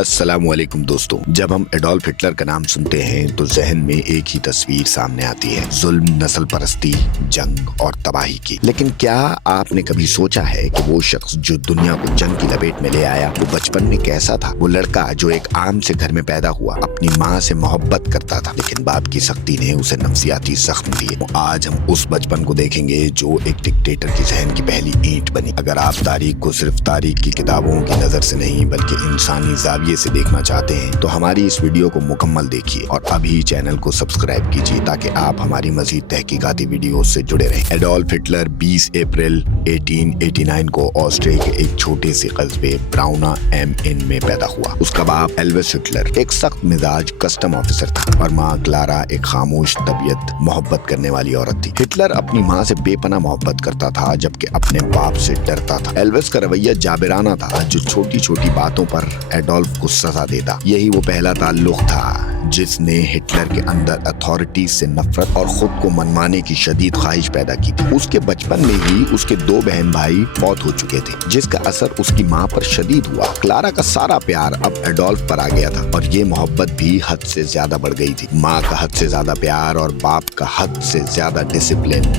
अस्सलाम वालेकुम दोस्तों, जब हम एडोल्फ हिटलर का नाम सुनते हैं तो जहन में एक ही तस्वीर सामने आती है, जुल्म, नस्ल परस्ती, जंग और तबाही की। लेकिन क्या आपने कभी सोचा है कि वो शख्स जो दुनिया को जंग की लपेट में ले आया, वो बचपन में कैसा था? वो लड़का जो एक आम से घर में पैदा हुआ, अपनी माँ से मोहब्बत करता था, लेकिन बाप की सख्ती ने उसे नफसियाती जख्म दिए। आज हम उस बचपन को देखेंगे जो एक डिक्टेटर की जहन की पहली ईंट बनी। अगर आप तारीख को सिर्फ तारीख की किताबों की नजर से नहीं बल्कि इंसानी जाविये से देखना चाहते हैं तो हमारी इस वीडियो को मुकम्मल देखिए और अभी चैनल को सब्सक्राइब कीजिए ताकि आप हमारी मजीद तहकीकाती वीडियो से जुड़े रहें। एडोल्फ हिटलर 20 अप्रैल 1889 को ऑस्ट्रिया के एक छोटे से कस्बे ब्राउना एम इन में पैदा हुआ। उसका बाप एल्विस हिटलर एक सख्त मिजाज कस्टम ऑफिसर था और माँ क्लारा एक खामोश तबीयत मोहब्बत करने वाली औरत थी। हिटलर अपनी माँ से बेपनाह मोहब्बत करता था जबकि अपने बाप से डरता था। एल्विस का रवैया जाबिराना था जो छोटी छोटी बातों पर एडोल्फ को सजा देता। यही वो पहला ताल्लुक था जिसने हिटलर के अंदर अथॉरिटी से नफरत और खुद को मनवाने की शदीद ख्वाहिश पैदा की थी। उसके बचपन में ही उसके 2 बहन भाई फौत हो चुके थे जिसका असर उसकी माँ पर शदीद हुआ। क्लारा का सारा प्यार अब एडोल्फ पर आ गया था और ये मोहब्बत भी हद से ज्यादा बढ़ गई थी। माँ का हद से ज्यादा प्यार और बाप का हद से ज्यादा डिसिप्लिन,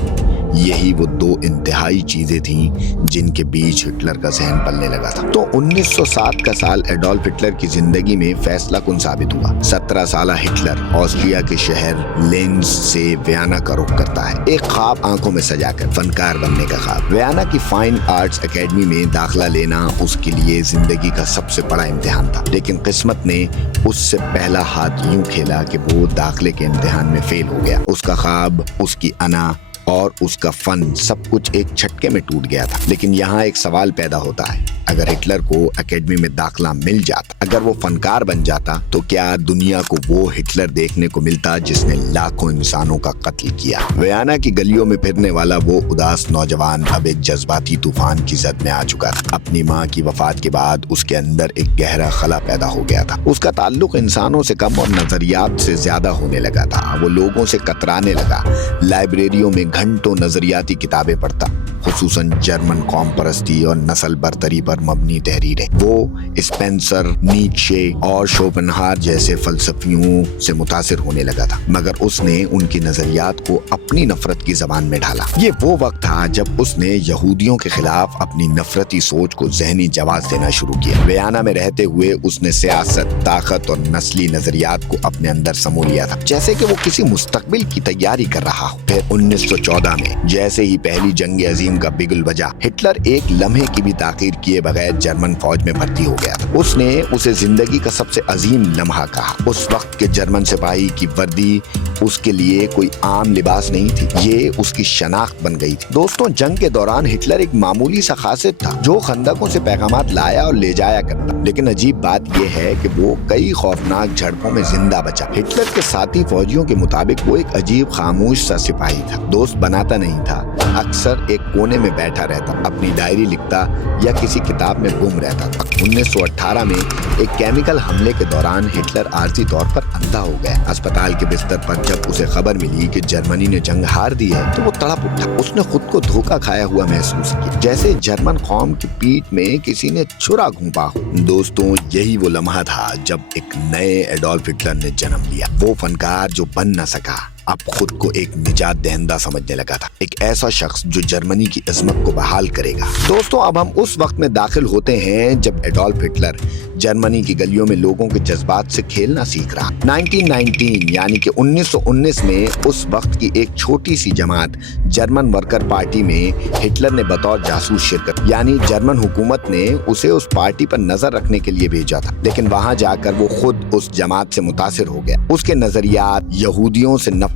यही वो 2 इंतहाई चीजें थीं जिनके बीच हिटलर का जहन पलने लगा था। तो 1907 का साल एडोल्फ हिटलर की जिंदगी में फैसला कुन साबित हुआ। 17 साला हिटलर ऑस्ट्रिया के शहर लेंज से वियना का रुख करता है, एक ख्वाब आंखों में सजाकर, फनकार बनने का ख्वाब। वियना की फाइन आर्ट्स एकेडमी में दाखिला लेना उसके लिए जिंदगी का सबसे बड़ा इम्तिहान था, लेकिन किस्मत ने उससे पहला हाथ यूं खेला कि वो दाखिले के इम्तिहान में फेल हो गया। उसका ख्वाब, उसकी अना और उसका फन सब कुछ एक झटके में टूट गया था। लेकिन यहाँ एक सवाल पैदा होता है, अगर हिटलर को एकेडमी में दाखिला मिल जाता, अगर वो फनकार बन जाता, तो क्या दुनिया को वो हिटलर देखने को मिलता जिसने लाखों इंसानों का कत्ल किया? वियना की गलियों में फिरने वाला वो उदास नौजवान अब एक जज्बाती तूफान की जद में आ चुका था। अपनी माँ की वफात के बाद उसके अंदर एक गहरा खला पैदा हो गया था। उसका ताल्लुक इंसानों से कम और नजरियात से ज्यादा होने लगा था। वो लोगों से कतराने लगा, लाइब्रेरियों में घंटों नजरियाती किताबें पढ़ता, खुसूसन जर्मन कौम परस्ती और नस्ल बरतरी पर मबनी तहरीरें। वो स्पेंसर, नीचे और शोपेनहावर जैसे फलसफियों से मुतासिर होने लगा था, मगर उसने उनकी नजरियात को अपनी नफरत की जबान में ढाला। ये वो वक्त था जब उसने यहूदियों के खिलाफ अपनी नफरती सोच को जहनी जवाब देना शुरू किया। वियना में रहते हुए उसने सियासत, ताकत और नस्ली नजरियात को अपने अंदर समो लिया था, जैसे कि वो किसी मुस्तकबिल की तैयारी कर रहा हो। फिर 1914 में जैसे ही पहली जंग अजीम का बिगुल बजा, हिटलर एक लम्हे की भी ताकीर किए बगैर जर्मन फौज में भर्ती हो गया था। उसने उसे जिंदगी का सबसे अजीम लम्हा कहा। उस वक्त के जर्मन सिपाही की वर्दी उसके लिए कोई आम लिबास नहीं थी, ये उसकी शनाख्त बन गई थी। दोस्तों, जंग के दौरान हिटलर एक मामूली सा खासियत था जो खंदकों से पैगामात लाया और ले जाया करता, लेकिन अजीब बात यह है कि वो कई खौफनाक झड़पों में जिंदा बचा। हिटलर के साथी फौजियों के मुताबिक वो एक अजीब खामोश सा सिपाही था, दोस्त बनाता नहीं था, अक्सर एक कोने में बैठा रहता, अपनी डायरी लिखता या किसी किताब में गुम रहता था। 1918 में एक केमिकल हमले के दौरान हिटलर आर्जी तौर पर अंधा हो गया। अस्पताल के बिस्तर पर जब उसे खबर मिली कि जर्मनी ने जंग हार दी है तो वो तड़प उठा। उसने खुद को धोखा खाया हुआ महसूस किया, जैसे जर्मन कौम की पीठ में किसी ने छुरा घूंपा हो। दोस्तों, यही वो लम्हा था जब एक नए एडोल्फ हिटलर ने जन्म लिया। वो फनकार जो बन न सका अब खुद को एक निजात दहिंदा समझने लगा था, एक ऐसा शख्स जो जर्मनी की इज्जत को बहाल करेगा। दोस्तों, अब हम उस वक्त में दाखिल होते हैं जब एडोल्फ हिटलर जर्मनी की गलियों में लोगों के जज्बात से खेलना सीख रहा। 1919 यानी कि 1919 में उस वक्त की एक छोटी सी जमात जर्मन वर्कर पार्टी में हिटलर ने बतौर जासूस शिरकत, यानी जर्मन हुकूमत ने उसे उस पार्टी पर नजर रखने के लिए भेजा था, लेकिन वहां जाकर वो खुद उस जमात से मुतासिर हो गया। उसके नजरियात, यहूदियों से नफरत,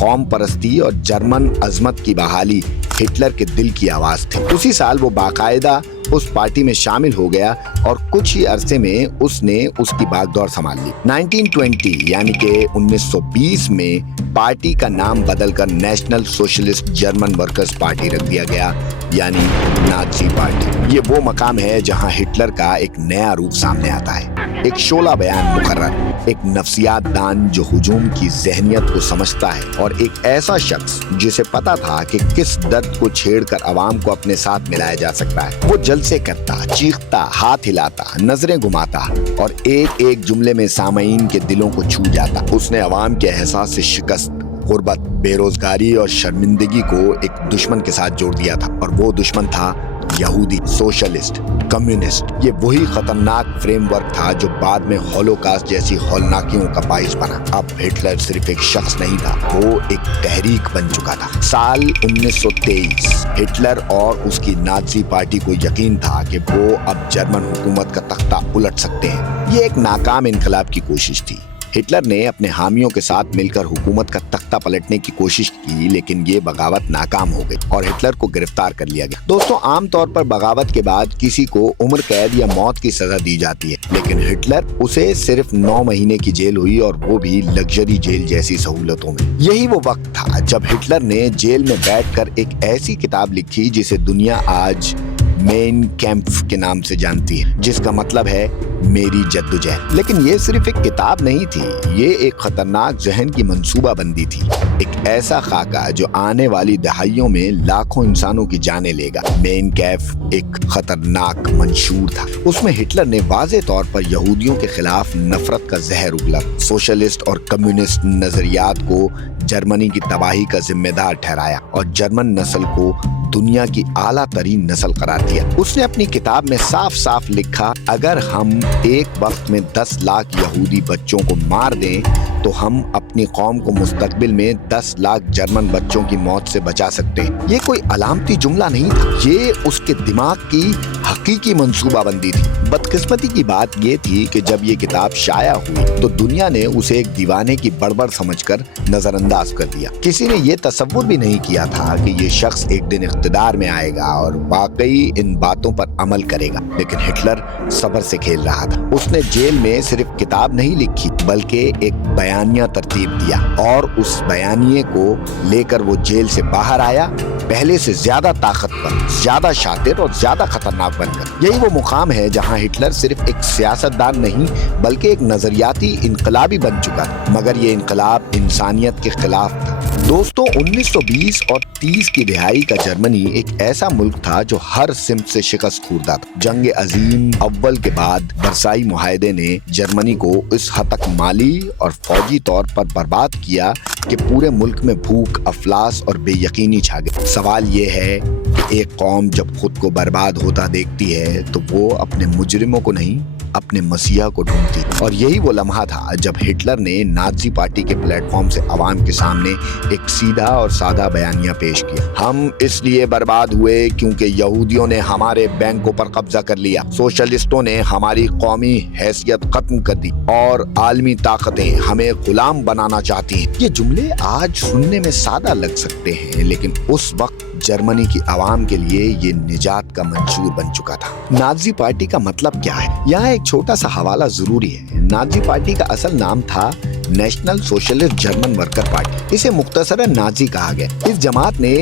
कौम परस्ती और जर्मन अजमत की बहाली हिटलर के दिल की आवाज थी। उसी साल वो बाकायदा उस पार्टी में शामिल हो गया और कुछ ही अरसे में उसने उसकी बागडोर संभाल ली। 1920 यानी कि 1920 में पार्टी का नाम बदलकर national socialist German workers party रख दिया गया, यानी नाजी पार्टी। ये वो मकाम है जहां हिटलर का एक नया रूप सामने आता है, एक शोला बयान मुकर्रर, एक नफ्सियात दान जो हुजूम की जहनियत को समझता है और एक ऐसा शख्स जिसे पता था कि किस दर्द को छेड़कर अवाम को अपने साथ मिलाया जा सकता है। वो जलसे करता, चीखता, हाथ हिलाता, नजरें घुमाता और एक एक जुमले में सामईन के दिलों को छू जाता। उसने अवाम के एहसास से शिकस्त, गुर्बत, बेरोजगारी और शर्मिंदगी को एक दुश्मन के साथ जोड़ दिया था, और वो दुश्मन था यहूदी, सोशलिस्ट, कम्युनिस्ट। ये वही खतरनाक फ्रेमवर्क था जो बाद में हॉलोकास्ट जैसी हौलनाकियों का बाइस बना। अब हिटलर सिर्फ एक शख्स नहीं था, वो एक तहरीक बन चुका था। साल 1923 हिटलर और उसकी नाज़ी पार्टी को यकीन था कि वो अब जर्मन हुकूमत का तख्ता उलट सकते हैं। ये एक नाकाम इनकलाब की कोशिश थी। हिटलर ने अपने हामियों के साथ मिलकर हुकूमत का तख्ता पलटने की कोशिश की, लेकिन ये बगावत नाकाम हो गई और हिटलर को गिरफ्तार कर लिया गया। दोस्तों, आमतौर पर बगावत के बाद किसी को उम्र कैद या मौत की सजा दी जाती है, लेकिन हिटलर उसे सिर्फ 9 महीने की जेल हुई, और वो भी लग्जरी जेल जैसी सहूलतों में। यही वो वक्त था जब हिटलर ने जेल में बैठकर एक ऐसी किताब लिखी जिसे दुनिया आज मेन कैंप के नाम से जानती है, जिसका मतलब है मेरी जद्दोजहद। लेकिन ये सिर्फ एक किताब नहीं थी, ये एक खतरनाक जहन की मंसूबाबंदी थी, एक ऐसा खाका जो आने वाली दहाइयों में लाखों इंसानों की जानें लेगा। मेन कैंप एक खतरनाक मंशूर था। उसमें हिटलर ने वाज़े तौर पर यहूदियों के खिलाफ नफरत का जहर उगला, सोशलिस्ट और कम्युनिस्ट नजरियात को जर्मनी की तबाही का जिम्मेदार ठहराया और जर्मन नस्ल को दुनिया की आला तरीन नस्ल करार दिया। उसने अपनी किताब में साफ साफ लिखा, अगर हम एक वक्त में 10 लाख यहूदी बच्चों को मार दें तो हम अपनी कौम को मुस्तकबिल में 10 लाख जर्मन बच्चों की मौत से बचा सकते हैं। ये कोई अलामती जुमला नहीं था, ये उसके दिमाग की हकीकी मंसूबाबंदी थी। बदकिस्मती की बात ये थी कि जब ये किताब शाया हुई तो दुनिया ने उसे एक दीवाने की बड़बड़ समझकर नजरअंदाज कर दिया। किसी ने ये तसव्वुर भी नहीं किया था कि ये शख्स एक दिन इख्तिदार में आएगा और वाकई इन बातों पर अमल करेगा। लेकिन हिटलर सब्र से खेल रहा था। उसने जेल में सिर्फ किताब नहीं लिखी, बल्कि एक बयानिया तरतीब दिया, और उस बयानिए को लेकर वो जेल से बाहर आया, पहले से ज्यादा ताकतवर, ज्यादा शातिर और ज्यादा खतरनाक बनकर। यही वो मुकाम है जहां हिटलर सिर्फ एक सियासतदान नहीं बल्कि एक नजरियाती इनकलाबी बन चुका था। मगर ये इनकलाब इंसानियत के खिलाफ था। दोस्तों, 1920 और 30 की दिहाई का जर्मनी एक ऐसा मुल्क था जो हर सिमत से शिकस्त खूरदा था। जंग अजीम अव्वल के बाद वर्साई मुआहदे ने जर्मनी को इस हद तक माली और फौजी तौर पर बर्बाद किया कि पूरे मुल्क में भूख, अफलास और बेयकीनी छा गई। सवाल ये है कि एक कौम जब खुद को बर्बाद होता देखती है तो वो अपने मुजरिमों को नहीं, अपने मसीहा को ढूंढती। और यही वो लम्हा था जब हिटलर ने नाज़ी पार्टी के प्लेटफॉर्म से अवाम के सामने एक सीधा और सादा बयानिया पेश किया। हम इसलिए बर्बाद हुए क्योंकि यहूदियों ने हमारे बैंकों पर कब्जा कर लिया, सोशलिस्टों ने हमारी कौमी हैसियत खत्म कर दी और आलमी ताकतें हमें गुलाम बनाना चाहती हैं। ये जुमले आज सुनने में सादा लग सकते हैं, लेकिन उस वक्त जर्मनी की आवाम के लिए ये निजात का मंशूर बन चुका था। नाज़ी पार्टी का मतलब क्या है? यहाँ एक छोटा सा हवाला जरूरी है। नाज़ी पार्टी का असल नाम था national socialist German worker party. इसे मुख्तसरन नाज़ी कहा गया। इस जमात ने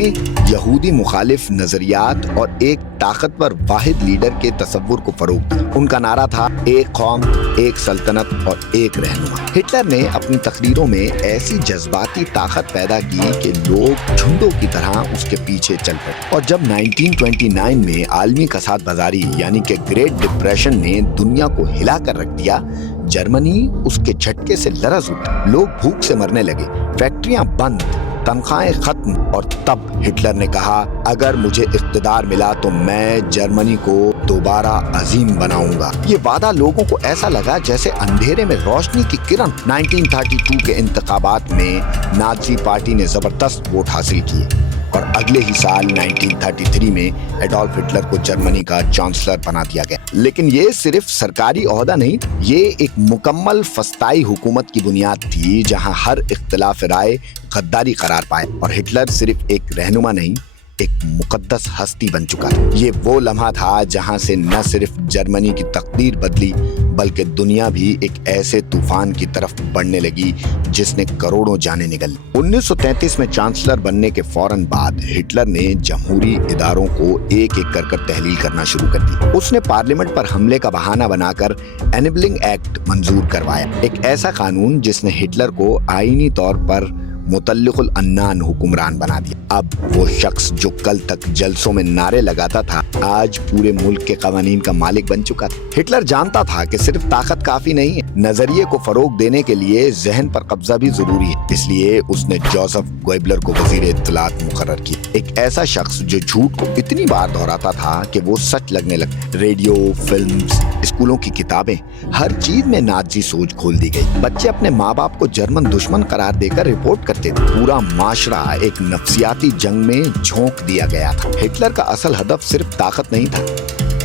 यहूदी मुखालिफ नजरियात और एक ताकतवर वाहिद लीडर के तसव्वुर को फरोग दिया। उनका नारा था, एक कौम, एक सल्तनत और एक रहनुमा। हिटलर ने अपनी तकरीरों में ऐसी जज्बाती ताकत पैदा की कि लोग झुंडों की तरह उसके पीछे चल पड़े। और जब 1929 में आलमी कसाद बाजारी यानी कि ग्रेट डिप्रेशन ने दुनिया को हिला कर रख दिया, जर्मनी उसके झटके से लरज़ उठा। लोग भूख से मरने लगे, फैक्ट्रियां बंद, तनख्वाहें खत्म। और तब हिटलर ने कहा, अगर मुझे इख्तिदार मिला तो मैं जर्मनी को दोबारा अजीम बनाऊंगा। ये वादा लोगों को ऐसा लगा जैसे अंधेरे में रोशनी की किरण। 1932 के इंतखाबात में नाज़ी पार्टी ने जबरदस्त वोट हासिल किए और अगले ही साल 1933 में एडोल्फ हिटलर को जर्मनी का चांसलर बना दिया गया। लेकिन ये सिर्फ सरकारी ओहदा नहीं, ये एक मुकम्मल फस्ताई हुकूमत की बुनियाद थी जहां हर इख्तिलाफ राय गद्दारी करार पाए। और हिटलर सिर्फ एक रहनुमा नहीं, एक मुकद्दस हस्ती बन चुका था। ये वो लम्हा था जहां से न सिर्फ जर्मनी की तकदीर बदली बल्कि दुनिया भी एक ऐसे तूफान की तरफ बढ़ने लगी जिसने करोड़ों जानें निगली। 1933 में चांसलर बनने के फौरन बाद हिटलर ने जमहूरी इदारों को एक एक कर तहलील करना शुरू कर दी। उसने पार्लियामेंट पर हमले का बहाना बनाकर एनेबलिंग एक्ट मंजूर करवाया, एक ऐसा कानून जिसने हिटलर को आईनी तौर पर मुतल्लिक़ अन्नान हुक्मरान बना दिया। अब वो शख्स जो कल तक जलसों में नारे लगाता था, आज पूरे मुल्क के कवानीन का मालिक बन चुका था। हिटलर जानता था कि सिर्फ ताकत काफी नहीं है, नजरिए को फरोग देने के लिए जहन पर कब्जा भी जरूरी है। इसलिए उसने जोसेफ गोएबलर को वजीर इत्तलात मुकर्रर किया, एक ऐसा शख्स जो झूठ को इतनी बार दोहराता था कि वो सच लगने लगा। रेडियो, फिल्म्स, स्कूलों की किताबें, हर चीज में नाज़ी सोच खोल दी गई। बच्चे अपने माँ बाप को जर्मन दुश्मन करार देकर रिपोर्ट करते थे। पूरा माशरा एक नफ्सियाती जंग में झोंक दिया गया था। हिटलर का असल हदफ सिर्फ ताकत नहीं था,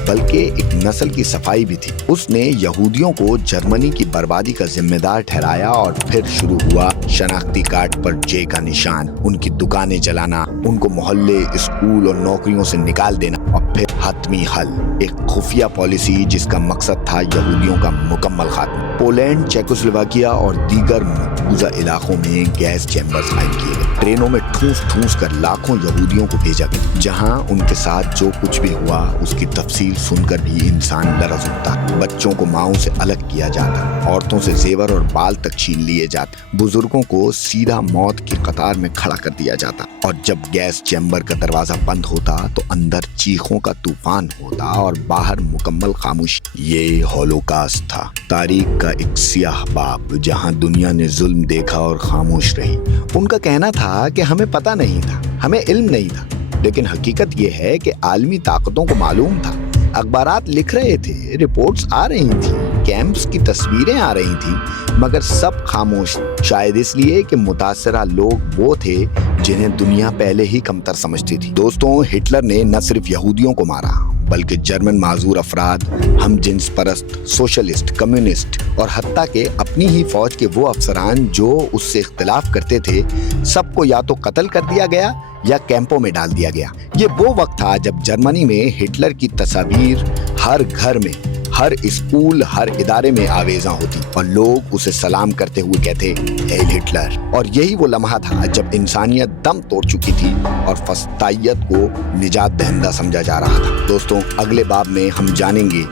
बल्कि एक नस्ल की सफाई भी थी। उसने यहूदियों को जर्मनी की बर्बादी का जिम्मेदार ठहराया और फिर शुरू हुआ शनाख्ती कार्ड पर जे का निशान, उनकी दुकानें जलाना, उनको मोहल्ले, स्कूल और नौकरियों से निकाल देना, और फिर हतमी हल, एक खुफिया पॉलिसी जिसका मकसद था यहूदियों का मुकम्मल खात्मा। पोलैंड, चेकोस्लोवाकिया और दीगर मकबूजा इलाकों में गैस चैम्बर्स कायम किए गए। ट्रेनों में ठूस कर लाखों यहूदियों को भेजा गया, जहां उनके साथ जो कुछ भी हुआ उसकी तफसील सुनकर भी इंसान लरज़ उठता। बच्चों को माओं से अलग किया जाता, औरतों से जेवर और बाल तक छीन लिए जाते, बुजुर्गों को सीधा मौत की कतार में खड़ा कर दिया जाता, और जब गैस चैम्बर का दरवाजा बंद होता तो अंदर चीखों का तूफान होता और बाहर मुकम्मल खामोशी। ये हॉलोकास्ट था, तारीख का एक सियाह बाब जहां दुनिया ने जुल्म देखा और खामोश रही। उनका कहना था कि हमें पता नहीं था, हमें इल्म नहीं था, लेकिन हकीकत ये है कि आलमी ताकतों को मालूम था। अखबारात लिख रहे थे, रिपोर्ट्स आ रही थी, कैंप्स की तस्वीरें आ रही थी, मगर सब खामोश, शायद इसलिए कि मुतासरा लोग वो थे जिन्हें दुनिया पहले ही कमतर समझती थी। दोस्तों, हिटलर ने न सिर्फ यहूदियों को मारा, बल्कि जर्मन माजूर अफराद, हम जिन्स परस्त, सोशलिस्ट, कम्युनिस्ट और हत्ता के अपनी ही फौज के वो अफसरान जो उससे इख्तिलाफ करते थे, सबको या तो कत्ल कर दिया गया या कैंपों में डाल दिया गया। ये वो वक्त था जब जर्मनी में हिटलर की तस्वीर हर घर में, हर स्कूल, हर इदारे में आवेजा होती और लोग उसे सलाम करते हुए कहते, हे हिटलर। और यही वो लम्हा था जब इंसानियत दम तोड़ चुकी थी और फस्तायत को निजात दहिंदा समझा जा रहा था। दोस्तों, अगले बाब में हम जानेंगे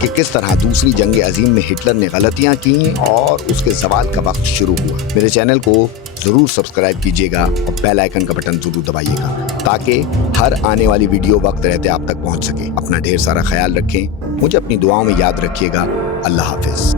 कि किस तरह दूसरी जंग अजीम में हिटलर ने गलतियां की और उसके ज़वाल का वक्त शुरू हुआ। मेरे चैनल को जरूर सब्सक्राइब कीजिएगा और बेल आइकन का बटन जरूर दबाइएगा, ताकि हर आने वाली वीडियो वक्त रहते आप तक पहुंच सके। अपना ढेर सारा ख्याल रखें, मुझे अपनी दुआओं में याद रखिएगा। अल्लाह हाफिज।